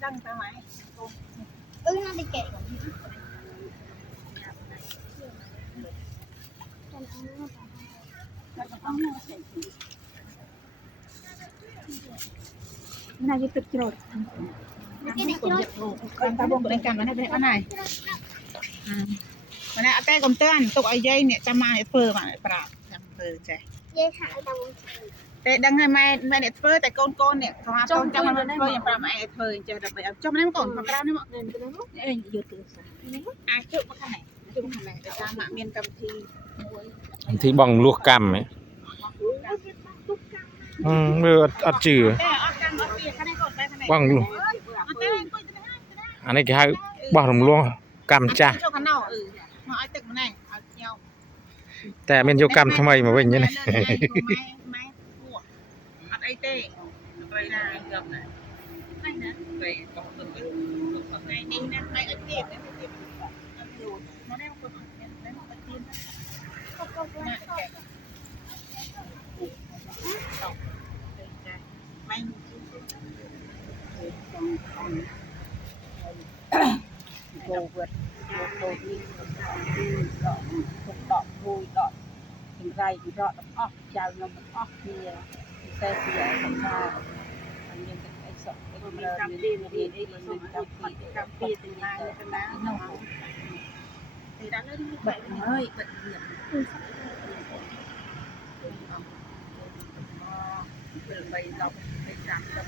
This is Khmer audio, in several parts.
đăng ra máy nó đi kẹt này cái cực rồi ta buông của anh cầm nó này này mà này cái cầm tên tục ai dây nè chăm mai phơi mà phải chăm phơi chạy dây thả đồngแต่ดังไงไม่เน็ตเฟอร์แต่โกนเนี่ยเขาหาต้นจังมันเฟอร์อย่างประมาณไอ้เฟอร์จะแบบจมน้ำก่อนพอกระด้างนี่มั้งเอ้ยหยุดเลยจุดมาขนาดจุดมาขนาดแต่ตามเมียนกำที่บังลวกกำไหมเมื่ออัดจืดบังลูกอันนี้คือบังลวกกำจ้าแต่เมียนโยกำทำไมมาเป็นยังไงไอ้เต้ไปได้กับไหนไม่นะไปกับคนไปกับไงนี่นะไอ้เต้เนี่ยไอ้เต้มันอยู่มาได้คนเนี่ยได้มาตีนนะไม่โดดเวิร์ดโดดนี่ดอกถูกดอกบุยดอกถึงไรถึงดอกอ้อจาวนมอ้อเนี่ยแต่เสียสำคัญอันนี้เป็นไอ้สองไอ้คนเดิมนี่มันดีไอ้มันเป็นกำปีตึงมาเลยกันนะน้องตีด้านนั้นบัดเฮ้ยบัดเหยียบไปเราไปจับกับ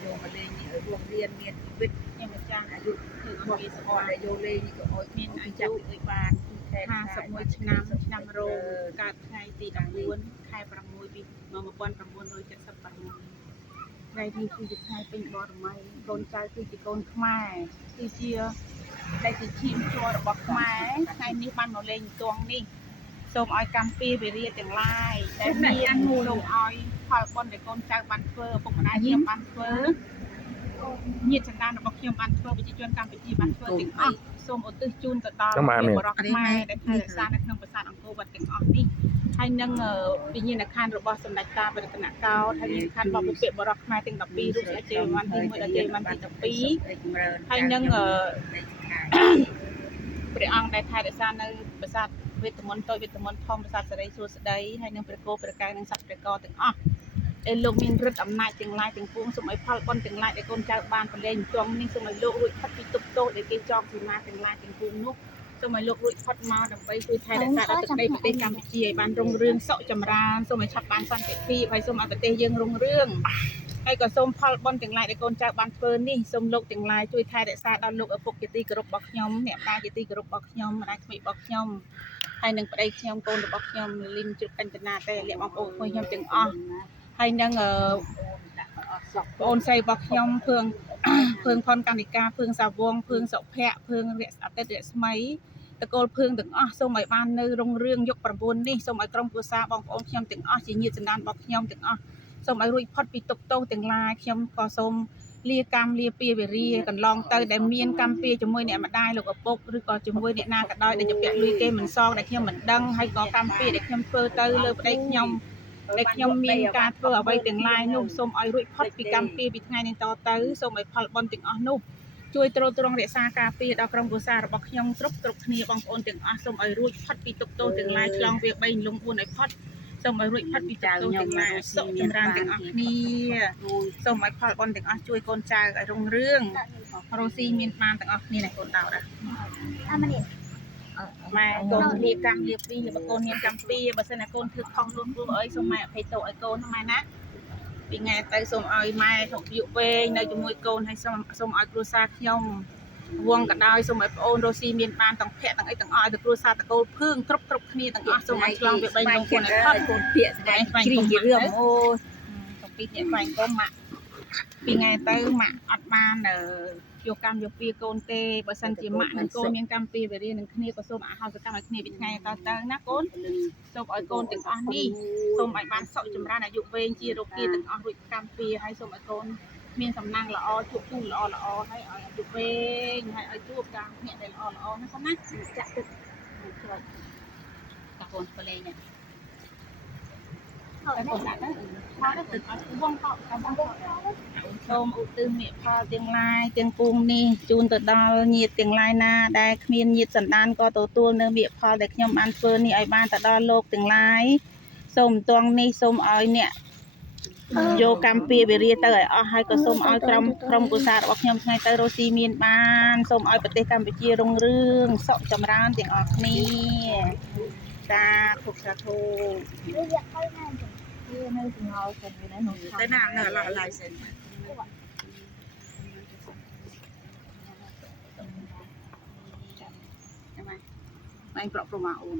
โยมาเลยนี่รวมเรียนเมียนวิทย์ยังมาจ้างอายุคือบอกสปอร์ตไอโยเลยนี่ก็โอ้ยเมียนอายุไอ้บ้าน50 ឆ្នាំរោកើតថ្ងៃទី14ខែ6ปี1976ថ្ងៃនេះគឺជាថ្ងៃពេញបរមីកូនចៅគឺជាកូនខ្មែរគឺជាដែលជាឈាមជ័ររបស់ខ្មែរថ្ងៃនេះបានមកលេងទងនេះសូមឲ្យកម្ពុជាវិរិយទាំងឡាយដែលមានសូមឲ្យផលបុណ្យដែលកូនចៅបានធ្វើឪពុកម្ដាយខ្ញុំបានធ្វើញាតិសន្តានរបស់ខ្ញុំបានធ្វើប្រជាជនកម្ពុជាបានធ្វើទាំងអស់សូមឧទ្ទិសជូនទៅដល់បរិបទខ្មែរដែលថែរក្សានៅក្នុងប្រាសាទអង្គរវត្តទាំងអស់នេះហើយនឹងវិញ្ញាណក្ខន្ធរបស់សម្ដេចតាបរតនកោដ្ឋហើយវិញ្ញាណក្ខន្ធរបស់ពុទ្ធបរិសខ្មែរទាំង12រូបអាចារ្យវ័នទី1ដល់អាចារ្យវ័នទី12ហើយនឹងព្រះអង្គដែលថែរក្សានៅប្រាសាទវេទមន្តតូចវេទមន្តធំប្រាសាទសេរីសួស្តីហើយនឹងព្រះគោព្រះកែវនិងសត្វព្រះកទាំងអស់ដែលលោកមានឫទ្ធិអំណាចទាំងឡាយទាំងពួងសូមឲ្យផលបុណ្យទាំងឡាយដែលកូនចៅបានប្រឡែងទងនេះសូមឲ្យលោករួចផុតពីទុក្ខទោសដែលគេចងសីមាទាំងឡាយទាំងពួងនោះសូមឲ្យលោករួចផុតមកដើម្បីជួយថែរក្សាអធិបតេយ្យប្រទេសកម្ពុជាឲ្យបានរុងរឿងសុខចម្រើនសូមឲ្យឆាប់បានសន្តិភាពហើយសូមឲ្យប្រទេសយើងរុងរឿងហើយក៏សូមផលបុណ្យទាំងឡាយដែលកូនចៅបានធ្វើនេះសូមលោកទាំងឡាយជួយថែរក្សាដល់លោកឪពុកជាទីគោរពរបស់ខ្ញុំអ្នកតាជាទីគោរពរបស់ខ្ញុំម្ដាយក្មេករបស់ខ្ញុំហើយនឹងប្តីខ្ញុំកូនរបស់ខ្ញុំលីនជុកអញ្ចនាតែលាបងប្អូនខ្ញុំទាំងអស់ហើយនឹងបងអូនស្រីរបស់ខ្ញុំភឿងផនកណ្ឌិកាភឿងសាវងភឿងសុភ័ក្រភឿងរស្អតីតរស្មីតកូលភឿងទាំងអស់សូមឲ្យបាននៅរុងរឿងយុគ9នេះសូមឲ្យក្រុមគ្រួសារបងប្អូនខ្ញុំទាំងអស់ជាញាតិសន្តានរបស់ខ្ញុំទាំងអស់សូមឲ្យរួចផុតពីទុក្ខទោសទាំងឡាយខ្ញុំក៏សូមលាកម្មលាពាវេរាកន្លងទៅដែលមានកម្មពៀជាមួយអ្នកម្ដាយលោកឪពុកឬក៏ជាមួយអ្នកណាក៏ដោយដែលជាពាក់លុយគេមិនសងដែលខ្ញុំមិនដឹងហើយក៏កម្មពៀដែលខ្ញុំធ្វើទៅលើប្តីខ្ញុំដែលខ្ញុំមានការធ្វើអ្វីទាំងឡាយនោះសូមឲ្យរួចផុតពីកម្មពៀពីថ្ងៃនេះតទៅសូមឲ្យផលបុណ្យទាំងអស់នោះជួយទ្រទ្រង់រក្សាការពារដល់ក្រុមគ្រួសាររបស់ខ្ញុំគ្រប់គ្នាបងប្អូនទាំងអស់សូមឲ្យរួចផុតពីទុក្ខទោសទាំងឡាយឆ្លងវា3លំ4ឲ្យផុតសូមឲ្យរួចផុតពីទុក្ខទោសទាំងឡាយសុខចម្រើនទាំងអស់គ្នាសូមឲ្យផលបុណ្យទាំងអស់ជួយកូនចៅឲ្យរុងរឿងរស់ស៊ីមានបានទាំងអស់គ្នាណាកូនដោតម៉ែកូនលាកម្មលាពីបើកូនមានកម្មពីបើសិនណាកូនធ្វើខុសរួមអីសូមម៉ែអភ័យទោសឲ្យកូនម៉ែណាពីថ្ងៃទៅសូមឲ្យម៉ែសុខភាពវែងនៅជាមួយកូនហើយសូមឲ្យគ្រួសារខ្ញុំវងក៏ដោយសូមឲ្យប្អូនរស់ស៊ីមានបានទាំងភ័ក្រទាំងអីទាំងអស់ឲ្យគ្រួសារតកូលភឿងគ្រប់គ្នាទាំងអស់សូមឲ្យឆ្លងវា3លំ4ឲ្យផុតកូនពាក្យស្ដែងជ្រីជារឿងអូសំពីអ្នកខ្វែងកុំម៉ាក់ ពីថ្ងៃទៅម៉ាក់អត់បានយកកម្មយកពីកូនទេបើសិនជាម៉ាក់និងកូនមានកម្មពីវេរានឹងគ្នាក៏សូមអហោសកម្មឲ្យគ្នាពីថ្ងៃទៅណាកូនសូមឲ្យកូនទាំងអស់នេះសូមឲ្យបានសុខចម្រើនអាយុវែងជារោគាទាំងអស់រួចកម្មពីហើយសូមឲ្យកូនមានសំណាងល្អជួបគូល្អហើយឲ្យអាយុវែងហើយឲ្យជួបតាមអ្នកដែលល្អណាកូនណាចាក់ទឹកជួយតាកូនប្រឡែងនេះតែកូនដាក់ទៅមកទៅទឹកឲ្យវងកប់តាមវងសូមឧទ្ទិសមេផលទាំងឡាយទាំងពួងនេះជូនទៅដល់ញាតិទាំងឡាយណាដែលគ្មានញាតិសន្តានក៏ទទួលនៅមេផលដែលខ្ញុំបានធ្វើនេះឲ្យបានទៅដល់លោកទាំងឡាយសូមតងនេះសូមឲ្យអ្នកយកកម្មពីវេរាទៅឲ្យអស់ហើយក៏សូមឲ្យក្រុមគូសាររបស់ខ្ញុំថ្ងៃទៅរស់ស៊ីមានបានសូមឲ្យប្រទេសកម្ពុជារុងរឿងសុខចម្រើនទាំងអស់គ្នាសាធុសាធុនៅស្ងោទៅណានោះទៅណានៅឡើយសិនចាំមកប្រកប្រមាអូន